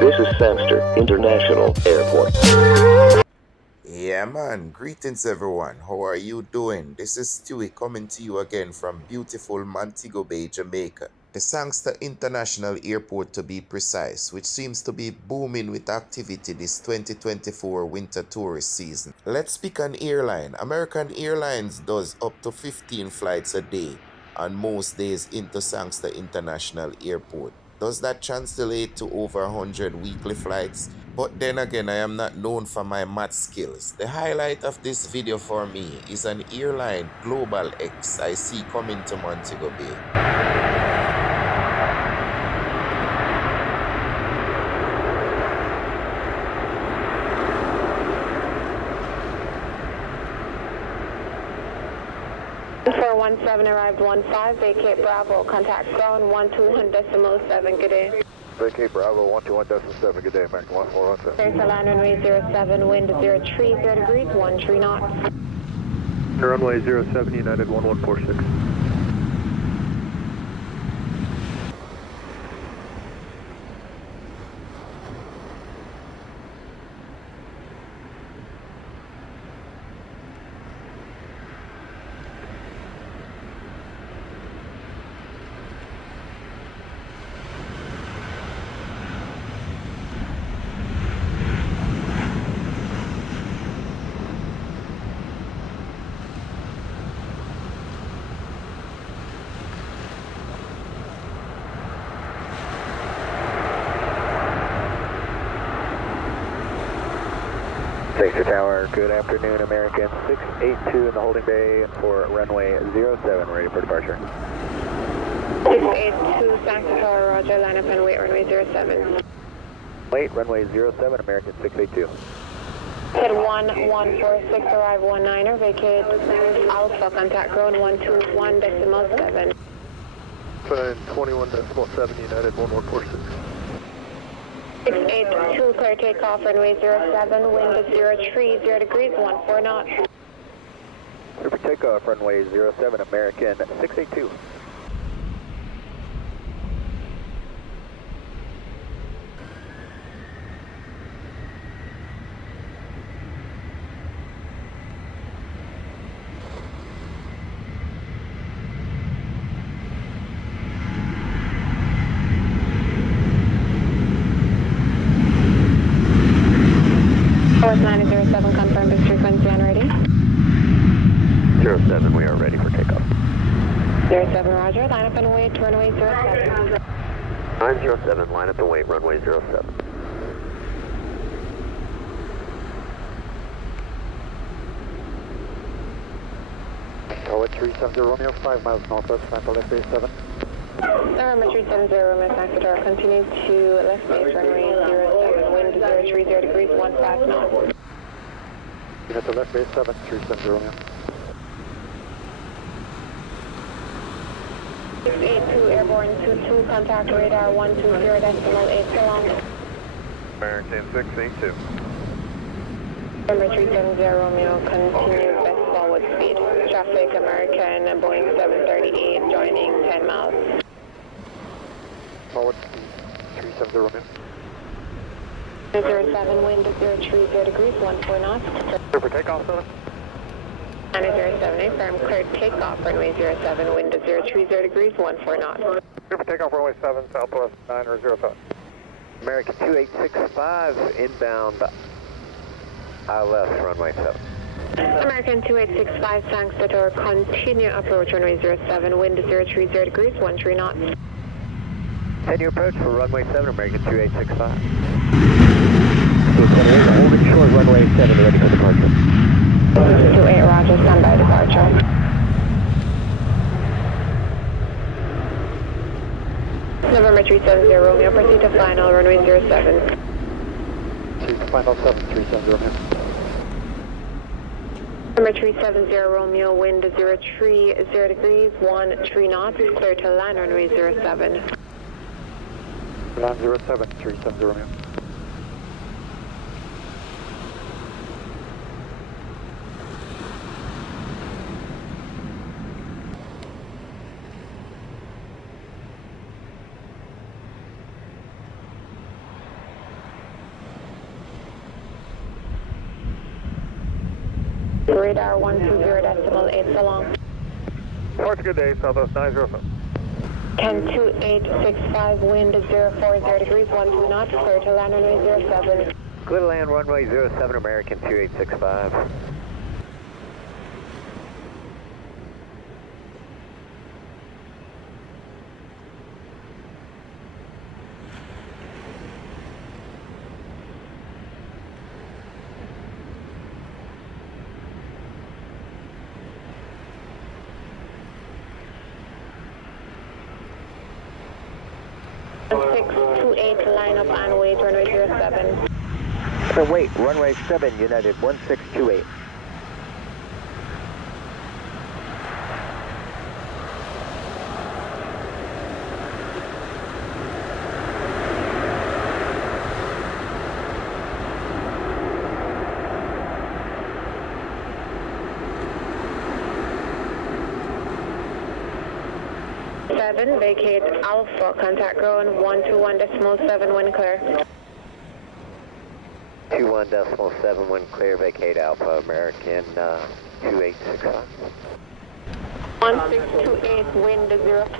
This is Sangster International Airport. Yeah man, greetings everyone. How are you doing? This is Stewie coming to you again from beautiful Montego Bay, Jamaica. The Sangster International Airport to be precise, which seems to be booming with activity this 2024 winter tourist season. Let's pick an airline. American Airlines does up to 15 flights a day on most days into Sangster International Airport. Does that translate to over 100 weekly flights? But then again, I am not known for my math skills. The highlight of this video for me is an airline Global X I see coming to Montego Bay. For 17 arrived 15, vacate Bravo, contact ground 121.7, good day. Vacate Bravo 121.7, good day, American 1417. Clear to land runway 07, wind 030 degrees, 13 knots. Runway 07, United 1146. Sangster Tower, good afternoon, American 682 in the holding bay for runway 07, ready for departure. 682, Sangster Tower, roger, line up and wait, runway 07. Wait, runway 07, American 682. Head 1146, arrive 19er, vacate Alpha, contact ground 121.7. 21.7, United 1146. 682, clear takeoff, runway 07, wind 030 degrees, 14 knots. Super takeoff, runway 07, American 682. Course 907, confirm this frequency and ready. 07, we are ready for takeoff. 07, roger, line up and wait, runway 07. 907, line up and wait, runway 07. Tower 370 Romeo, 5 miles northwest, time to left base 7. November 370 Romeo, Sangster Tower, continue to left base, runway 07, wind 030 degrees, 15 knots. Unit to left base 7, 370 Romeo. 682, airborne 22, contact radar 120.8 kilometers. American 682. November 370 Romeo, continue best forward speed. Traffic American, Boeing 738, joining 10 miles. Forward 370 Romeo. 07, wind 030 degrees, 14 knots. Clear for takeoff, sir. 907, firm cleared takeoff, runway 07, wind 030 degrees, 14 knots. Clear for takeoff, runway 7, southwest 907. American 2865, inbound ILS, runway 7. American 2865, Sangster Tower, continue approach, runway 07, wind 030 degrees, 13 knots. Continue approach for runway 7, American 2865. Holding short, runway 7, ready for departure. 28, roger, standby departure. November 370 Romeo, proceed to final, runway 07. Proceed to final 737 Romeo. November 370 Romeo, wind 030 degrees, 13 knots, clear to land, runway 07. Land 07, 370 Romeo. radar 120.8 so long. Ports, good day, Southwest 905. 102865, wind 040 degrees, 12 knots, clear to land runway 07. Clear to land runway 07, American 2865. Line up and wait, runway 07. So wait, runway 7, United 1628. Vacate Alpha, contact ground 121.7, wind clear. 21.7, wind clear, vacate Alpha, American 2865. 1628, wind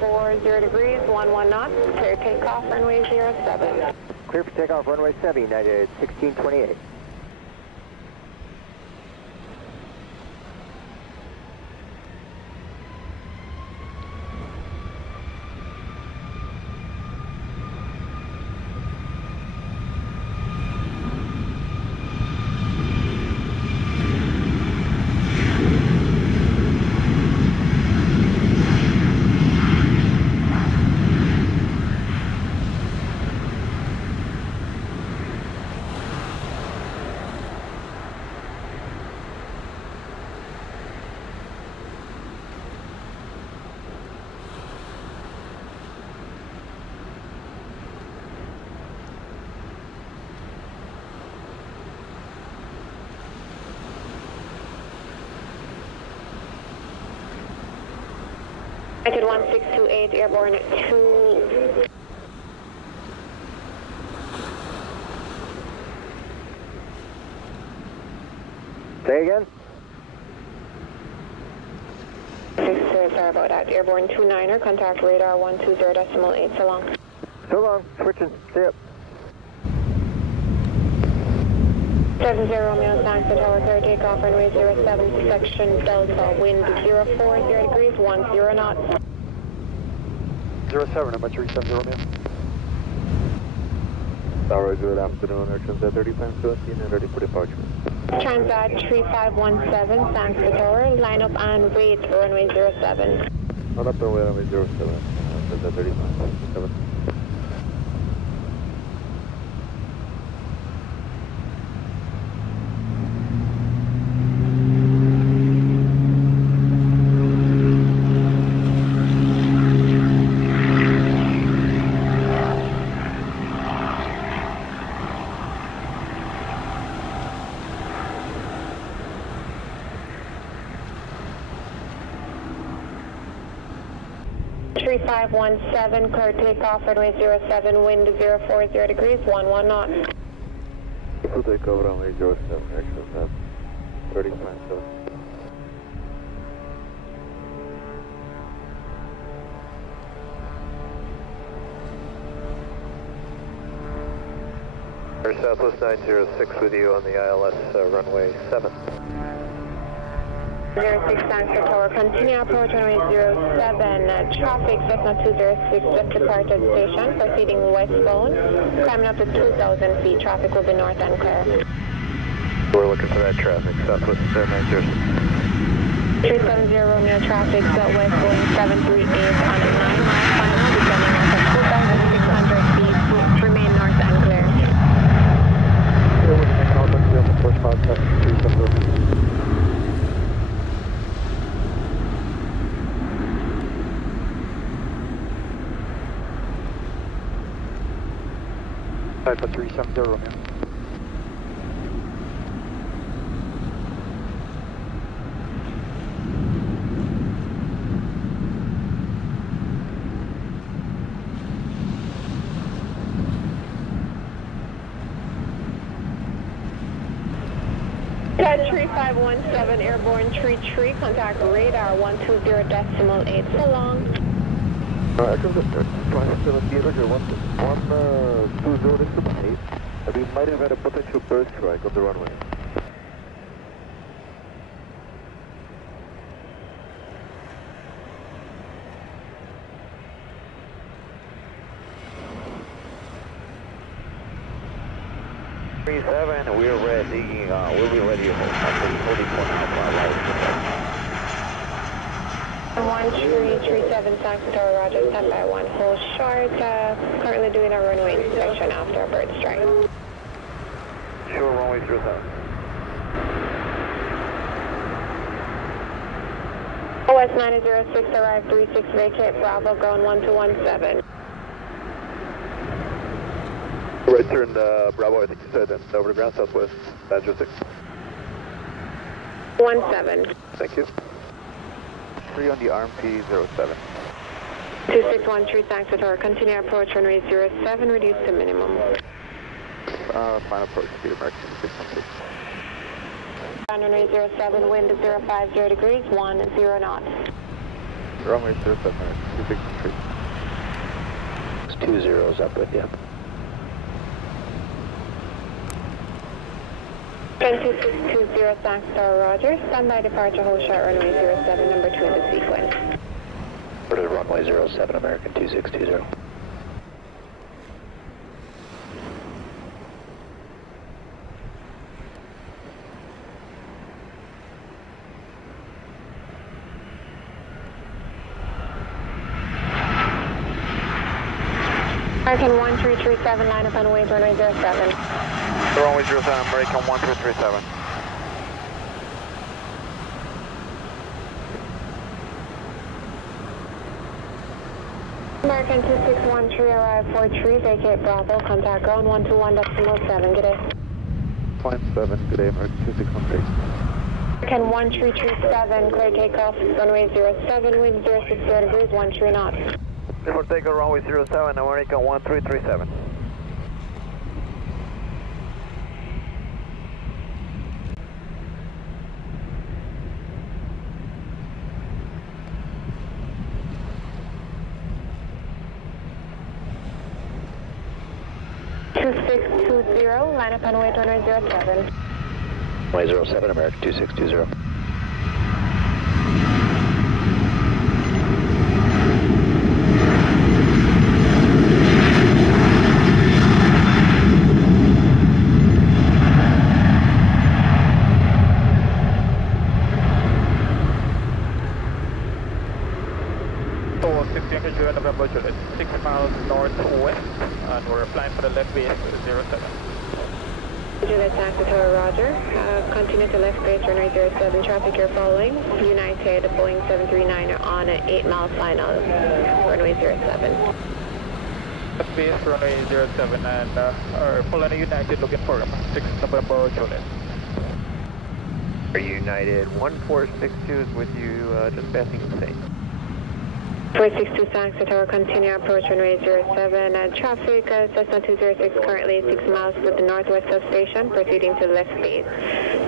040 degrees, 11 knots, clear takeoff, runway 07. Clear for takeoff, runway 7, United 1628. United 1628, airborne 2. Say again? Sorry about that. Airborne 29er, contact radar 120.8 so long. So long, switching, see ya. 70 Romeo, thanks for tower, clear takeoff, runway 07, section Delta, wind 040 degrees, 10 knots. 07, I'm at 370 Romeo. Tower, good afternoon, Air Transat 30 plans to and ready for departure. Transat 3517, thanks for tower, line up and wait, runway 07. Line up and wait, runway 07, Transat 30 plans, 7. Three 3517, clear takeoff, runway 07, wind 040 degrees, 11 knots. Full takeoff, runway 07, Air Transat 30 plans, 7. Air Southwest 906 with you on the ILS runway 7. 06, thanks for tower. Continue approach runway 07. Traffic Cessna 206 just departed station, proceeding westbound. Climbing up to 2,000 feet. Traffic will be north and clear. We're looking for that traffic, Southwest 906. 370 Romeo traffic, west Boeing 738 on a 9-mile final, descending off at 2,600 feet. Remain north and clear. We're looking at California on the first 573 Alpha 370 Romeo. Jet 3517 airborne tree, contact radar 120.8, so long. Aircraft at 27 theater, you're 120.8. We might have had a potential bird strike on the runway. We're ready. We'll be ready at 44 Alpha. 1337 Sanctor, Roger, standby 1, hold short. Currently doing a runway inspection after a bird strike. Sure, runway 07. OS 906, arrive 36, vacate, Bravo, ground 1217. Right turn Bravo, I think you said, and over to ground southwest, Badger 6. 17. Thank you. 3 on the RMP 07. 2613 Sanctor, continue approach runway 07, reduce to minimum. Final approach, speed American 616. Runway 07, wind 050 degrees, 10 knots. Runway 07, 263. 2 zeros up with you. 2620 Sanctor, Roger. Standby departure, hold short runway 07, number 2 in the sequence. Order runway 07, American 2620. American 1337, line up on way runway 07. Runway 07, American 1337. American 2613, arrive 43, vacate Bravo, contact ground 121.7, good day. Flight 7, good day, American 2613. American 1337, clear takeoff, runway 07, wind 060 degrees, 13 knots. Montego, runway 07, American 1337. Line up on way runway 07. Runway 07, American 2620. So 1600 November Juliet, 6 miles northwest, and we're flying for the left base 07. Juliet Sanctor, Roger. Continue to left base, runway 07, traffic you're following. United, Boeing 739 on an 8 mile final, runway 07. Left base, runway 07, and our Poland United looking for 6 November Juliet. United 1462 is with you, just passing the same. 462 Sanctor, continue approach runway 07. Traffic, Cessna 206, currently 6 miles to the northwest of station, proceeding to left base.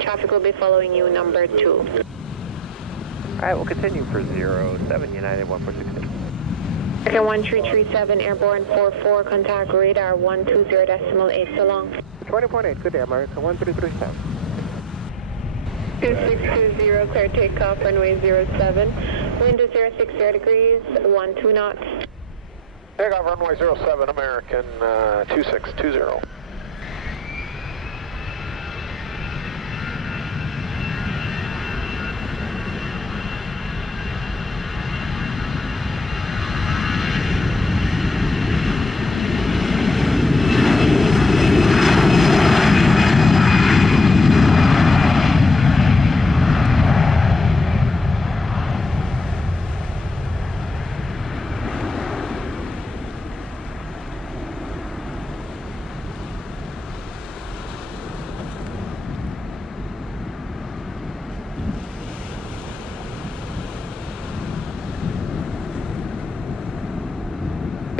Traffic will be following you, number 2. Alright, we'll continue for 07, United 1462. American 1337, airborne 44, contact radar 120.8, so long. 20.8, good day, American 1337. 2620, clear takeoff, runway 07. Wind is 060 degrees, 12 knots. Takeoff runway 07, American 2620.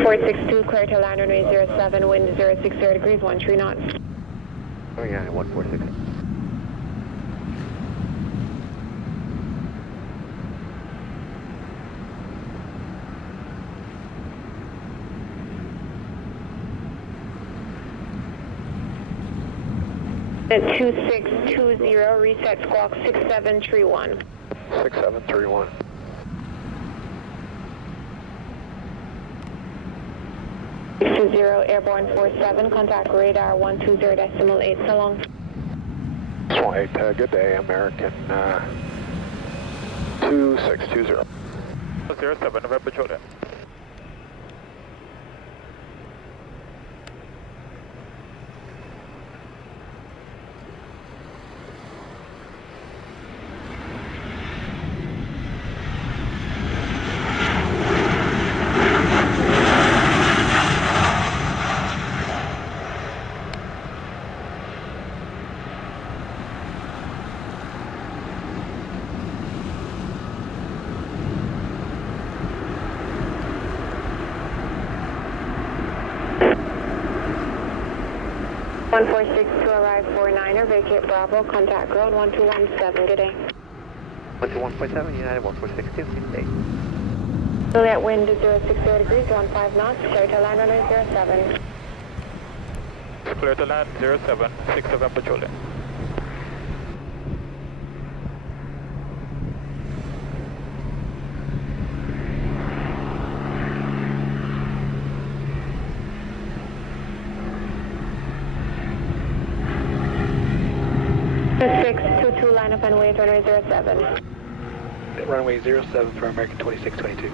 Fort 62, clear to land runway 07, wind 060 degrees, 13 knots. Oh yeah, 146. At 2620, reset squawk 6731. 6731. Airborne 47, contact radar 120.8, so long. 18, good day, American 2620. 07, November Juliet. One 146 to arrive 49er, vacate Bravo, contact ground 1217, good day. 121.7, United 1462, good day. Juliet wind 060 degrees, 15 knots, clear to land runway 07. Clear to land 07, 6 November Juliet. Line up and wait, runway 07. Runway 07 for American 2622.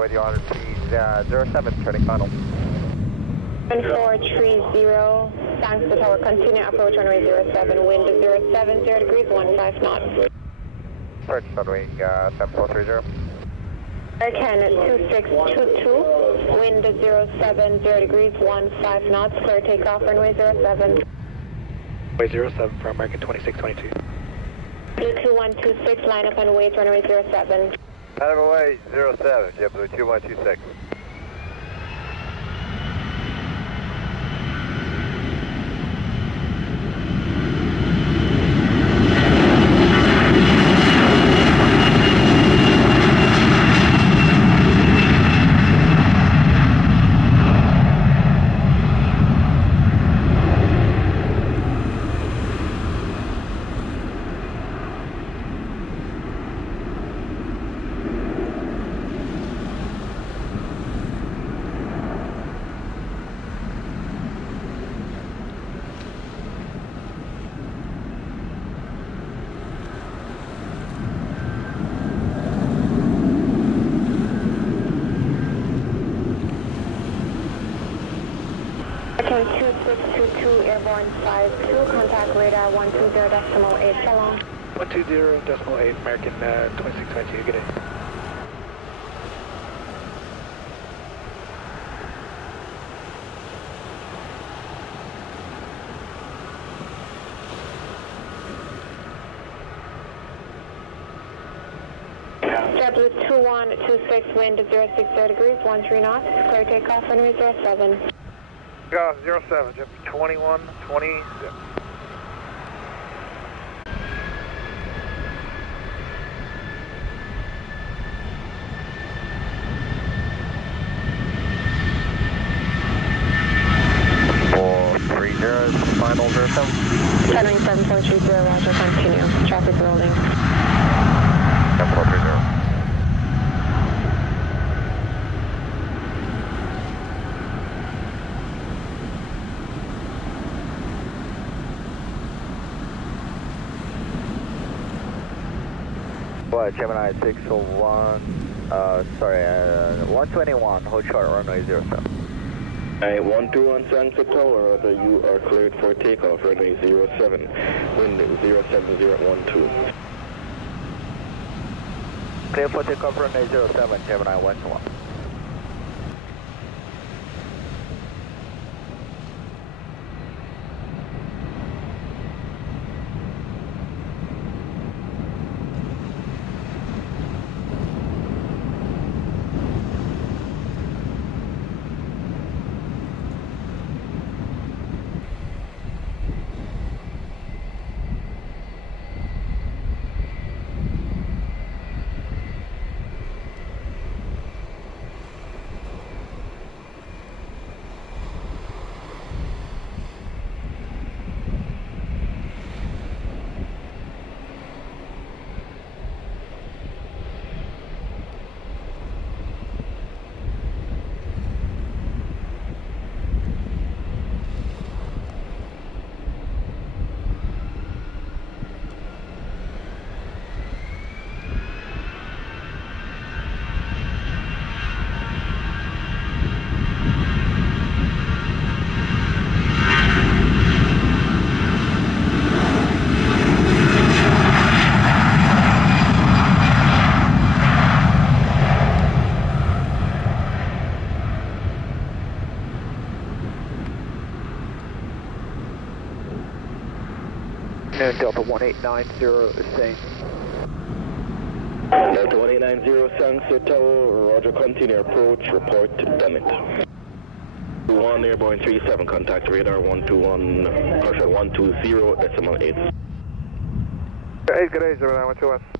With your honor, please, 07, turning final. 1430, thanks to tower, continue approach runway 07, wind 070 degrees, 15 knots. Approach runway 7430. American at 2622, wind 070 degrees, 15 knots, clear takeoff, runway 07. Runway 07 for American 2622. Blue 2126, line up and wait, runway 07. Out of away 07, JetBlue 2126. American 2622, airborne 52, contact radar 120.8, so long. 120.8, American 2622, good day. JetBlue 2126, wind 060 degrees, 13 knots, clear takeoff, runway 07. Golf 07, JetBlue 2126. Final 07. Turning 7430, roger, continue. Traffic rolling. 7430. Gemini 601, 121, hold short, runway 07. Alright, 121 Sunset Tower, you are cleared for takeoff, runway 07, wind 07012. Clear for takeoff, runway 07, Gemini 121. Afternoon, Delta 1890 is saying. Delta 1890, Sunset Tower, roger, continue approach, report, damage. 1 airborne 37, contact radar 120.8. Hey, good day, 121.